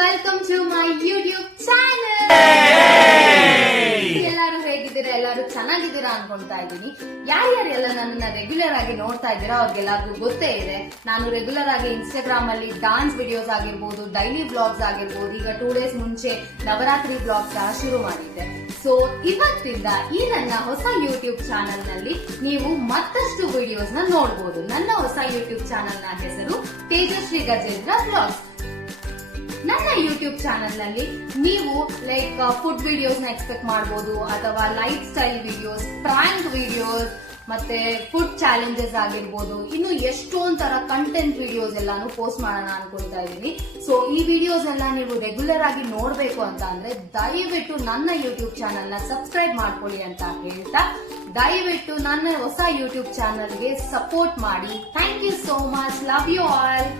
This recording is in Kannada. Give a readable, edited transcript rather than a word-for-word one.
Welcome to my YouTube channel. ಎಲ್ಲರೂ ಹೇಗಿದ್ದೀರಾ? ಎಲ್ಲರೂ ಚೆನ್ನಾಗಿದ್ದೀರಾ ಅನ್ಕೊಂತಾ ಇದ್ದೀನಿ. ಯಾರ್ಯಾರೆಲ್ಲ ನನ್ನನ್ನ ರೆಗ್ಯುಲರ್ ಆಗಿ ನೋಡ್ತಾ ಇದ್ದೀರಾ ಅವ್ರಿಗೆಲ್ಲರಿಗೂ ಗೊತ್ತೇ ಇದೆ. ನಾನು ರೆಗ್ಯುಲರ್ ಆಗಿ ಇನ್ಸ್ಟಾಗ್ರಾಮ್ ಅಲ್ಲಿ ಡಾನ್ಸ್ ವಿಡಿಯೋಸ್ ಆಗಿರ್ಬೋದು, ಡೈಲಿ ಬ್ಲಾಗ್ಸ್ ಆಗಿರ್ಬೋದು, ಈಗ 2 days ಮುಂಚೆ ನವರಾತ್ರಿ ಬ್ಲಾಗ್ ಸಹ ಶುರು ಮಾಡಿದ್ದೆ. ಸೊ ಇವತ್ತಿಂದ ಈ ನನ್ನ ಹೊಸ ಯೂಟ್ಯೂಬ್ ಚಾನೆಲ್ ನಲ್ಲಿ ನೀವು ಮತ್ತಷ್ಟು ವಿಡಿಯೋಸ್ ನ ನೋಡಬಹುದು. ನನ್ನ ಹೊಸ ಯೂಟ್ಯೂಬ್ ಚಾನೆಲ್ ನ ಹೆಸರು ತೇಜಶ್ರೀ ಗಜೇಂದ್ರ ಬ್ಲಾಗ್ಸ್. ನನ್ನ ಯೂಟ್ಯೂಬ್ ಚಾನೆಲ್ ನಲ್ಲಿ ನೀವು ಲೈಕ್ ಫುಡ್ ವಿಡಿಯೋಸ್ ನ ಎಕ್ಸ್ಪೆಕ್ಟ್ ಮಾಡಬಹುದು, ಅಥವಾ life style videos, prank videos, ಮತ್ತೆ ಫುಡ್ ಚಾಲೆಂಜಸ್ ಆಗಿರ್ಬೋದು, ಇನ್ನು ಎಷ್ಟೊಂದ್ ತರ ಕಂಟೆಂಟ್ ವಿಡಿಯೋಸ್ ಎಲ್ಲಾನು ಪೋಸ್ಟ್ ಮಾಡೋಣ ಅನ್ಕೊಳ್ತಾ ಇದ್ದೀನಿ. ಸೊ ಈ ವಿಡಿಯೋಸ್ ಎಲ್ಲ ನೀವು ರೆಗ್ಯುಲರ್ ಆಗಿ ನೋಡ್ಬೇಕು ಅಂತ ಅಂದ್ರೆ ದಯವಿಟ್ಟು ನನ್ನ ಯೂಟ್ಯೂಬ್ ಚಾನೆಲ್ ನ ಸಬ್ಸ್ಕ್ರೈಬ್ ಮಾಡ್ಕೊಳ್ಳಿ ಅಂತ ಹೇಳ್ತಾ, ದಯವಿಟ್ಟು ನನ್ನ ಹೊಸ ಯೂಟ್ಯೂಬ್ ಚಾನೆಲ್ಗೆ ಸಪೋರ್ಟ್ ಮಾಡಿ. Thank you so much. Love you all.